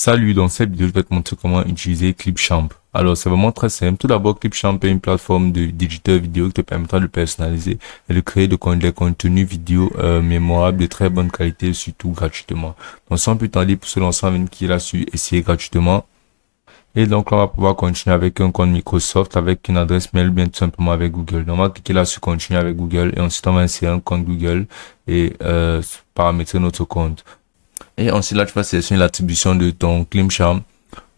Salut, dans cette vidéo, je vais te montrer comment utiliser Clipchamp. Alors, c'est vraiment très simple. Tout d'abord, Clipchamp est une plateforme d'éditeur vidéo qui te permettra de personnaliser et de créer des contenus vidéo mémorables de très bonne qualité, surtout gratuitement. Donc, sans plus tarder, pour se lancer, on va venir cliquer là-dessus, essayer gratuitement. Et donc, là, on va pouvoir continuer avec un compte Microsoft, avec une adresse mail, bien tout simplement avec Google. Donc, on va cliquer là sur continuer avec Google et ensuite, on va insérer un compte Google et paramétrer notre compte. Et ensuite, là, tu vas sélectionner l'attribution de ton Clipchamp.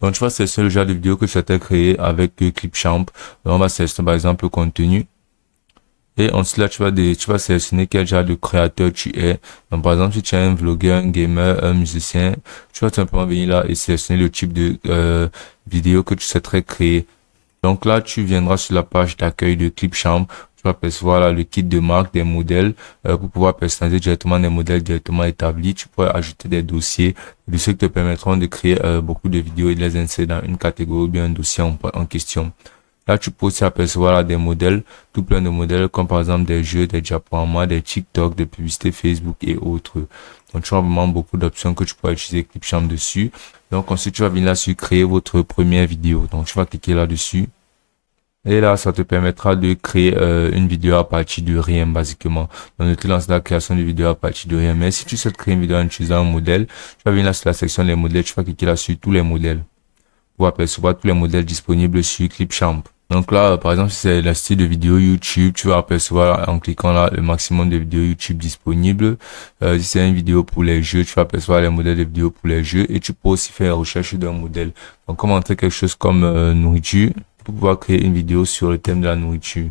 Donc, tu vas sélectionner le genre de vidéo que tu souhaitais créer avec Clipchamp. Donc, on va sélectionner, par exemple, le contenu. Et ensuite, là, tu vas sélectionner quel genre de créateur tu es. Donc, par exemple, si tu es un vlogueur, un gamer, un musicien, tu vas simplement venir là et sélectionner le type de vidéo que tu souhaiterais créer. Donc là, tu viendras sur la page d'accueil de Clipchamp. Tu vas percevoir là, le kit de marque des modèles pour pouvoir personnaliser directement des modèles directement établis. Tu pourras ajouter des dossiers qui te permettront de créer beaucoup de vidéos et de les insérer dans une catégorie ou bien un dossier en question. Là, tu peux aussi apercevoir là, des modèles, tout plein de modèles comme par exemple des jeux, des diaporamas, des TikTok, des publicités Facebook et autres. Donc, tu as vraiment beaucoup d'options que tu pourras utiliser Clipchamp dessus. Donc, ensuite, tu vas venir là sur créer votre première vidéo. Donc, tu vas cliquer là-dessus. Et là, ça te permettra de créer une vidéo à partir de rien, basiquement. Donc, de te lancer la création de vidéo à partir de rien. Mais si tu souhaites créer une vidéo en utilisant un modèle, tu vas venir là sur la section des modèles, tu vas cliquer là sur tous les modèles pour apercevoir tous les modèles disponibles sur Clipchamp. Donc là, par exemple, si c'est le style de vidéo YouTube, tu vas apercevoir en cliquant là le maximum de vidéos YouTube disponibles. Si c'est une vidéo pour les jeux, tu vas apercevoir les modèles de vidéos pour les jeux et tu peux aussi faire une recherche d'un modèle. Donc, commenter quelque chose comme nourriture pour pouvoir créer une vidéo sur le thème de la nourriture.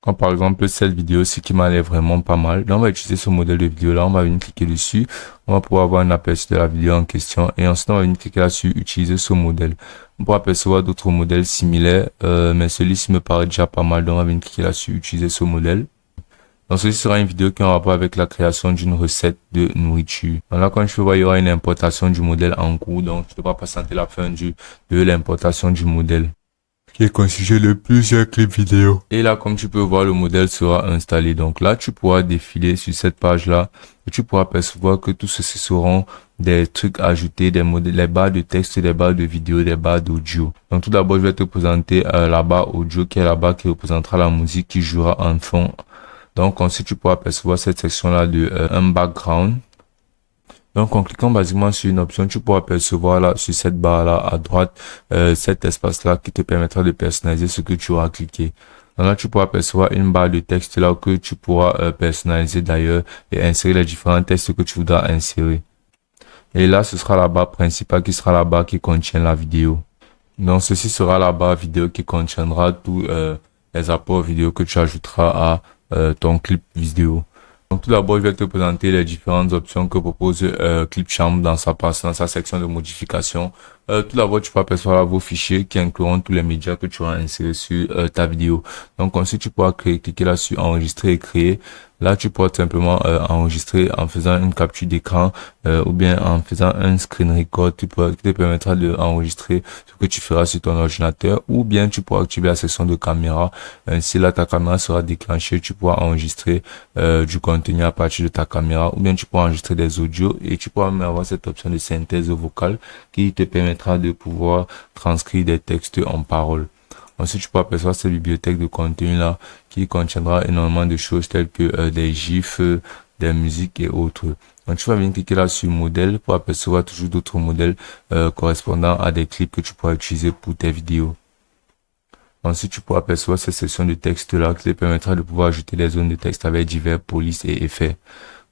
Quand par exemple cette vidéo-ci qui m'a l'air vraiment pas mal, là on va utiliser ce modèle de vidéo là, on va venir cliquer dessus, on va pouvoir avoir un aperçu de la vidéo en question et ensuite on va venir cliquer là-dessus, utiliser ce modèle. On pourra apercevoir d'autres modèles similaires, mais celui-ci me paraît déjà pas mal, donc on va venir cliquer là-dessus, utiliser ce modèle. Donc ceci sera une vidéo qui est en rapport avec la création d'une recette de nourriture. Donc là comme tu peux voir, il y aura une importation du modèle en cours, donc tu devras patienter la fin de l'importation du modèle qui est constitué de plusieurs clips vidéo. Et là, comme tu peux voir, le modèle sera installé. Donc là, tu pourras défiler sur cette page-là et tu pourras percevoir que tout ceci seront des trucs ajoutés, des modèles, les barres de texte, des barres de vidéo, des barres d'audio. Donc tout d'abord, je vais te présenter la barre audio qui est la barre qui représentera la musique qui jouera en fond. Donc ensuite, tu pourras percevoir cette section-là de un background. Donc, en cliquant basiquement sur une option, tu pourras percevoir là, sur cette barre-là, à droite, cet espace-là qui te permettra de personnaliser ce que tu auras cliqué. Donc là, tu pourras percevoir une barre de texte là que tu pourras personnaliser d'ailleurs et insérer les différents textes que tu voudras insérer. Et là, ce sera la barre principale qui sera la barre qui contient la vidéo. Donc, ceci sera la barre vidéo qui contiendra tous les apports vidéo que tu ajouteras à ton clip vidéo. Donc tout d'abord, je vais te présenter les différentes options que propose Clipchamp dans sa section de modification. Tout d'abord, tu peux apercevoir vos fichiers qui incluront tous les médias que tu as insérés sur ta vidéo. Donc ensuite, tu pourras cliquer là sur enregistrer et créer. Là, tu pourras simplement enregistrer en faisant une capture d'écran ou bien en faisant un screen record qui te permettra d'enregistrer ce que tu feras sur ton ordinateur ou bien tu pourras activer la section de caméra. Ainsi, là, ta caméra sera déclenchée, tu pourras enregistrer du contenu à partir de ta caméra ou bien tu pourras enregistrer des audios et tu pourras même avoir cette option de synthèse vocale qui te permettra de pouvoir transcrire des textes en paroles. Ensuite, tu peux apercevoir cette bibliothèque de contenu là qui contiendra énormément de choses telles que des gifs, des musiques et autres. Donc, tu vas venir cliquer là sur modèle pour apercevoir toujours d'autres modèles correspondant à des clips que tu pourras utiliser pour tes vidéos. Ensuite, tu pourras apercevoir cette section de texte là qui te permettra de pouvoir ajouter des zones de texte avec divers polices et effets.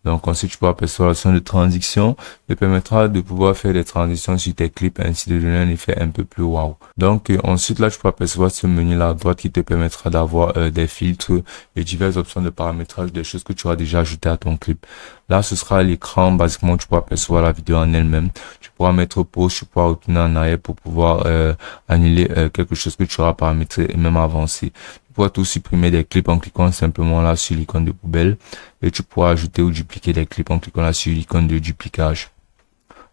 Donc ensuite, tu pourras apercevoir la option de transition qui permettra de pouvoir faire des transitions sur tes clips ainsi de donner un effet un peu plus wow. Donc ensuite là, tu pourras apercevoir ce menu là à droite qui te permettra d'avoir des filtres et diverses options de paramétrage des choses que tu auras déjà ajoutées à ton clip. Là, ce sera l'écran. Basiquement, tu pourras apercevoir la vidéo en elle-même. Tu pourras mettre pause, tu pourras retourner en arrière pour pouvoir annuler quelque chose que tu auras paramétré et même avancer. Tu pourras tout supprimer des clips en cliquant simplement là sur l'icône de poubelle et tu pourras ajouter ou dupliquer des clips en cliquant là sur l'icône de duplicage.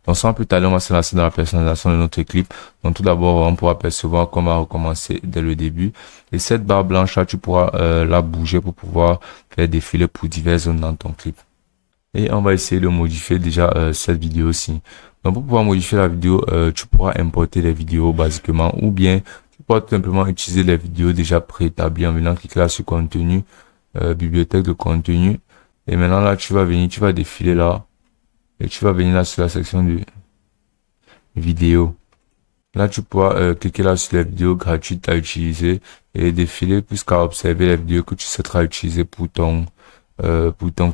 Donc sans plus tarder, on va se lancer dans la personnalisation de notre clip. Donc tout d'abord, on pourra percevoir qu'on va recommencer dès le début. Et cette barre blanche là, tu pourras la bouger pour pouvoir faire défiler pour diverses zones dans ton clip. Et on va essayer de modifier déjà cette vidéo-ci. Donc pour pouvoir modifier la vidéo, tu pourras importer les vidéos basiquement ou bien tu pourras tout simplement utiliser les vidéos déjà préétablies en venant cliquer là sur contenu, bibliothèque de contenu. Et maintenant là, tu vas venir, tu vas défiler là et tu vas venir là sur la section de vidéo. Là, tu pourras cliquer là sur les vidéos gratuites à utiliser et défiler jusqu'à observer les vidéos que tu souhaiteras utiliser pour ton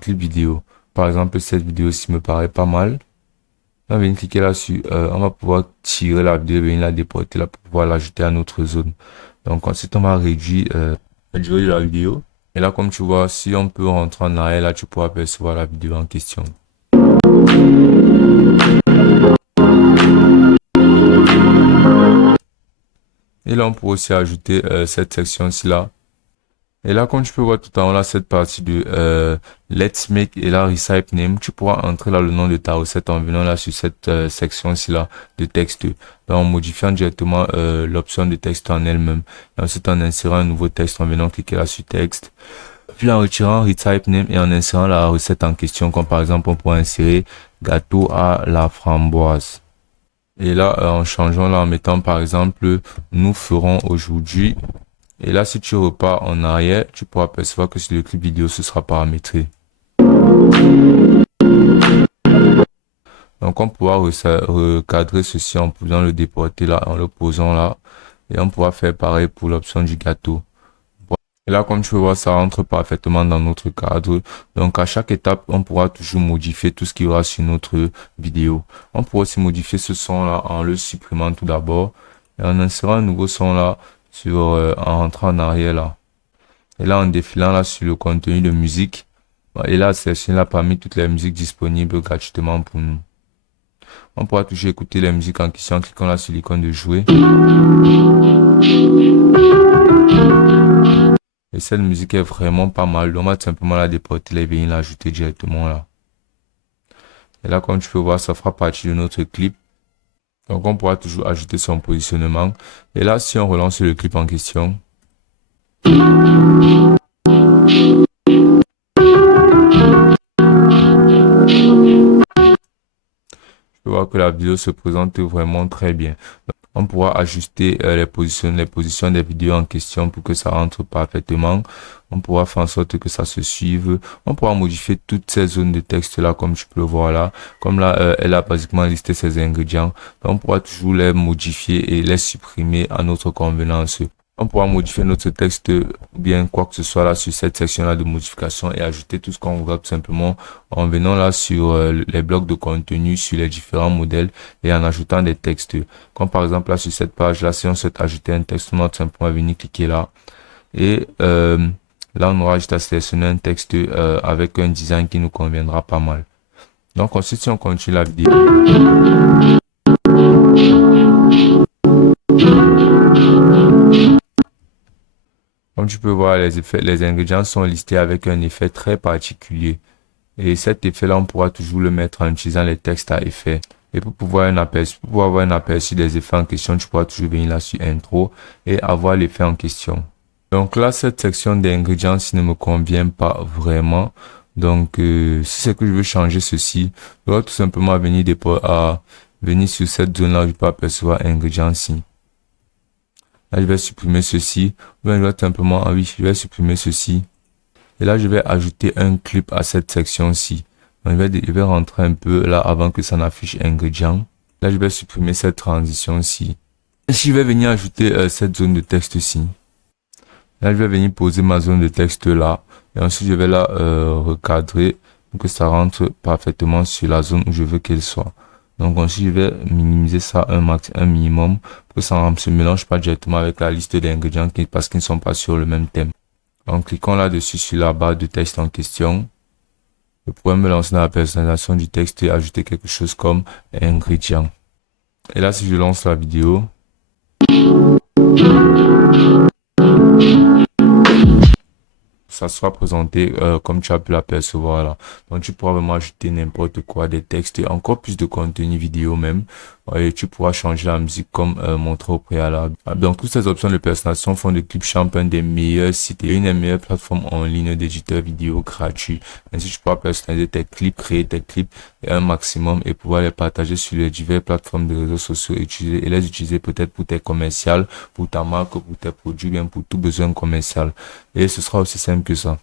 clip vidéo. Par exemple, cette vidéo-ci me paraît pas mal. On va venir cliquer là-dessus. On va pouvoir tirer la vidéo, venir la déporter là pour pouvoir l'ajouter à notre zone. Donc ensuite, on va réduire la durée de la vidéo. Et là, comme tu vois, si on peut rentrer en arrière, là, tu pourras percevoir la vidéo en question. Et là, on peut aussi ajouter cette section-ci là. Et là, comme tu peux voir tout en haut, là, cette partie de Let's Make et là, Recipe Name, tu pourras entrer là le nom de ta recette en venant là sur cette section-ci là de texte. Donc, en modifiant directement l'option de texte en elle-même. Et ensuite, en insérant un nouveau texte en venant cliquer là sur texte. Puis en retirant Recipe Name et en insérant la recette en question, comme par exemple, on pourra insérer gâteau à la framboise. Et là, en changeant là, en mettant par exemple, nous ferons aujourd'hui. Et là, si tu repars en arrière, tu pourras percevoir que sur le clip vidéo, ce sera paramétré. Donc, on pourra recadrer ceci en pouvant le déporter là, en le posant là. Et on pourra faire pareil pour l'option du gâteau. Et là, comme tu peux voir, ça rentre parfaitement dans notre cadre. Donc, à chaque étape, on pourra toujours modifier tout ce qu'il y aura sur notre vidéo. On pourra aussi modifier ce son là en le supprimant tout d'abord. Et en insérant un nouveau son là. En rentrant en arrière là. Et là, en défilant là sur le contenu de musique. Et là, sélectionner là parmi toutes les musiques disponibles gratuitement pour nous. On pourra toujours écouter les musiques en question en cliquant là sur l'icône de jouer. Et cette musique est vraiment pas mal. On va tout simplement la déporter et venir l'ajouter directement là. Et là, comme tu peux voir, ça fera partie de notre clip. Donc, on pourra toujours ajouter son positionnement. Et là, si on relance le clip en question, tu peux voir que la vidéo se présente vraiment très bien. On pourra ajuster les positions des vidéos en question pour que ça rentre parfaitement. On pourra faire en sorte que ça se suive. On pourra modifier toutes ces zones de texte là, comme tu peux le voir là. Comme là, elle a basiquement listé ses ingrédients. Donc, on pourra toujours les modifier et les supprimer à notre convenance. On pourra modifier notre texte ou bien quoi que ce soit là sur cette section là de modification et ajouter tout ce qu'on voudra tout simplement en venant là sur les blocs de contenu sur les différents modèles et en ajoutant des textes. Comme par exemple là sur cette page là, si on souhaite ajouter un texte, on va tout simplement venir cliquer là et là on aura juste à sélectionner un texte avec un design qui nous conviendra pas mal. Donc ensuite si on continue la vidéo. Comme tu peux voir, les ingrédients sont listés avec un effet très particulier. Et cet effet-là, on pourra toujours le mettre en utilisant les textes à effet. Et pour pouvoir avoir un aperçu des effets en question, tu pourras toujours venir là sur intro et avoir l'effet en question. Donc là, cette section d'ingrédients ne me convient pas vraiment. Donc, si c'est que je veux changer ceci, je dois tout simplement venir sur cette zone-là où je peux apercevoir ingrédients ici. Là, je vais supprimer ceci. Ou bien je vais simplement, oui, je vais supprimer ceci. Et là, je vais ajouter un clip à cette section-ci. Donc, je vais rentrer un peu là avant que ça n'affiche ingrédients. Là, je vais supprimer cette transition-ci. Si je vais venir ajouter cette zone de texte-ci. Là, je vais venir poser ma zone de texte là. Et ensuite, je vais la recadrer pour que ça rentre parfaitement sur la zone où je veux qu'elle soit. Donc ensuite, je vais minimiser ça un minimum pour que ça ne se mélange pas directement avec la liste d'ingrédients parce qu'ils ne sont pas sur le même thème. En cliquant là-dessus sur la barre de texte en question, je pourrais me lancer dans la personnalisation du texte et ajouter quelque chose comme ingrédients. Et là, si je lance la vidéo, ça sera présenté comme tu as pu l'apercevoir là. Donc tu pourras vraiment ajouter n'importe quoi, des textes et encore plus de contenu vidéo même et tu pourras changer la musique comme montré au préalable. Donc, toutes ces options de personnalisation font de Clipchamp un des meilleurs sites et une des meilleures plateformes en ligne d'éditeurs vidéo gratuits. Ainsi, tu pourras personnaliser tes clips, créer tes clips un maximum et pouvoir les partager sur les diverses plateformes de réseaux sociaux et les utiliser peut-être pour tes commerciales, pour ta marque, pour tes produits, bien pour tout besoin commercial. Et ce sera aussi simple que ça.